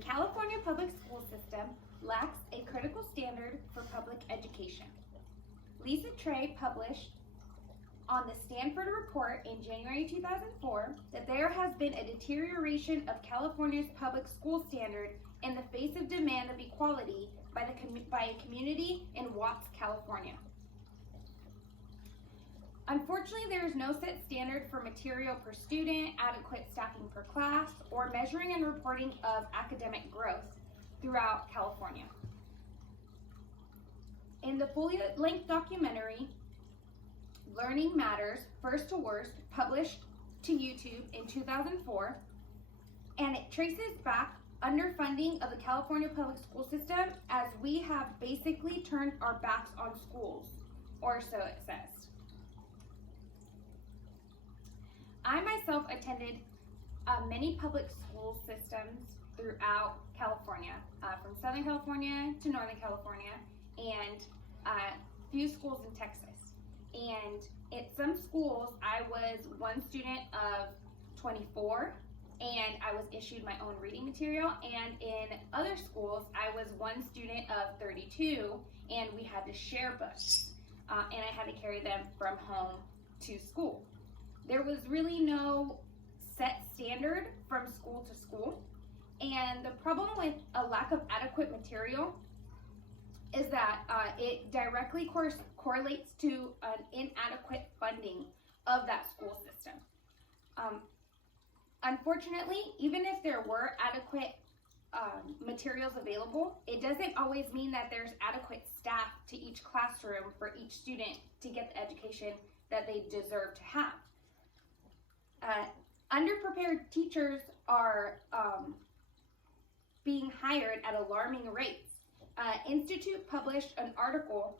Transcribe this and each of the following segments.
California public school system lacks a critical standard for public education. Lisa Trey published on the Stanford Report in January 2004 that there has been a deterioration of California's public school standard in the face of demand of equality by a community in Watts, California. Unfortunately, there is no set standard for material per student, adequate staffing per class, or measuring and reporting of academic growth throughout California. In the full-length documentary, Learning Matters, First to Worst, published to YouTube in 2004, and it traces back underfunding of the California public school system as we have basically turned our backs on schools, or so it says. I myself attended many public school systems throughout California, from Southern California to Northern California, and a few schools in Texas. And at some schools, I was one student of 24, and I was issued my own reading material. And in other schools, I was one student of 32, and we had to share books, and I had to carry them from home to school. There was really no set standard from school to school, and the problem with a lack of adequate material is that it directly correlates to an inadequate funding of that school system. Unfortunately, even if there were adequate materials available, it doesn't always mean that there's adequate staff to each classroom for each student to get the education that they deserve to have. Underprepared teachers are being hired at alarming rates. Institute published an article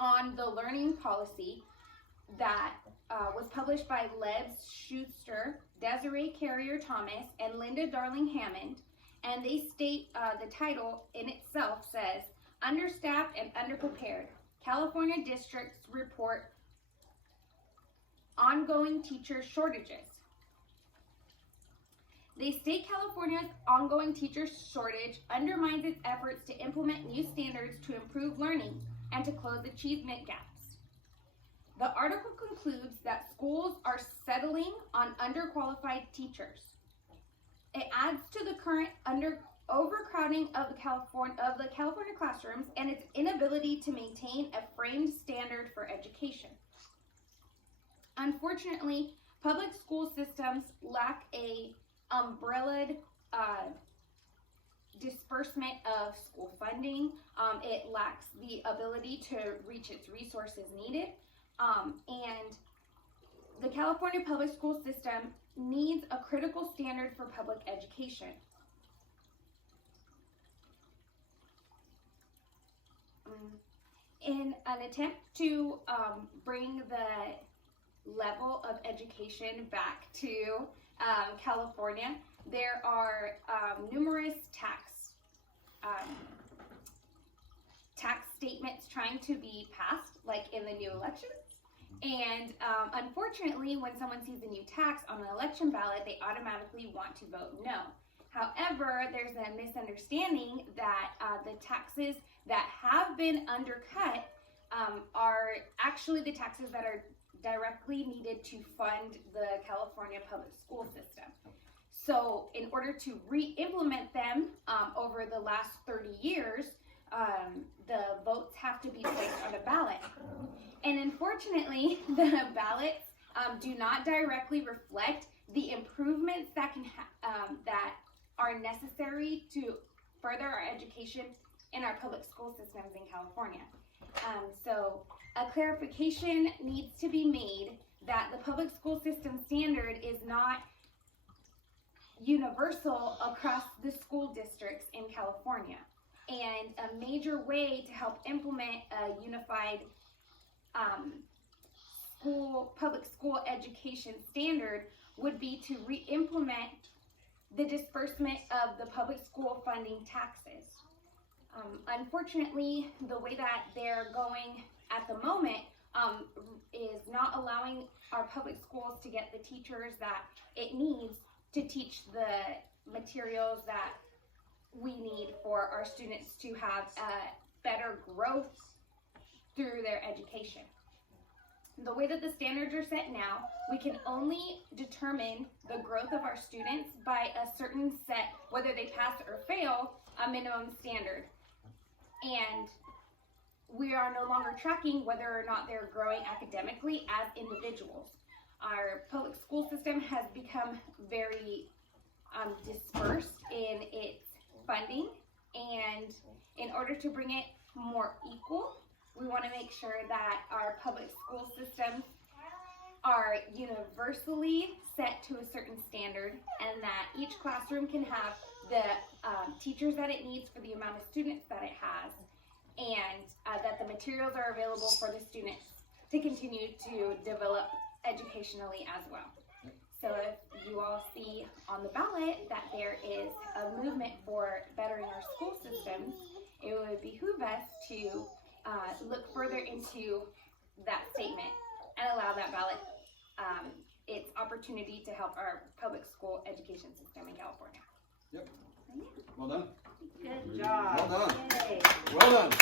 on the learning policy that was published by Lebs Schuster, Desiree Carrier-Thomas, and Linda Darling-Hammond, and they state the title in itself says, Understaffed and Underprepared, California Districts Report Ongoing Teacher Shortages. They state California's ongoing teacher shortage undermines its efforts to implement new standards to improve learning and to close achievement gaps. The article concludes that schools are settling on underqualified teachers. It adds to the current overcrowding of the California classrooms and its inability to maintain a framed standard for education. Unfortunately, public school systems lack a umbrellaed disbursement of school funding. It lacks the ability to reach its resources needed, and the California public school system needs a critical standard for public education. In an attempt to bring the level of education back to California, there are numerous tax statements trying to be passed, like in the new elections. And unfortunately, when someone sees a new tax on an election ballot, they automatically want to vote no. However, there's a misunderstanding that the taxes that have been undercut are actually the taxes that are directly needed to fund the California public school system. So in order to re-implement them over the last 30 years, the votes have to be placed on a ballot. And unfortunately, the ballots do not directly reflect the improvements that that are necessary to further our education in our public school systems in California. So a clarification needs to be made that the public school system standard is not universal across the school districts in California. And a major way to help implement a unified public school education standard would be to re-implement the disbursement of the public school funding taxes. Unfortunately, the way that they're going at the moment is not allowing our public schools to get the teachers that it needs to teach the materials that we need for our students to have better growth through their education. The way that the standards are set now, we can only determine the growth of our students by a certain set, whether they pass or fail, a minimum standard. And we are no longer tracking whether or not they're growing academically as individuals. Our public school system has become very dispersed in its funding, and in order to bring it more equal, we want to make sure that our public school systems are universally set to a certain standard, and that each classroom can have the teachers that it needs for the amount of students that it has, and that the materials are available for the students to continue to develop educationally as well. So if you all see on the ballot that there is a movement for bettering our school systems, it would behoove us to look further into that statement and allow that ballot its opportunity to help our public school education system in California. Yep. Well done. Good job. Well done. Yay. Well done.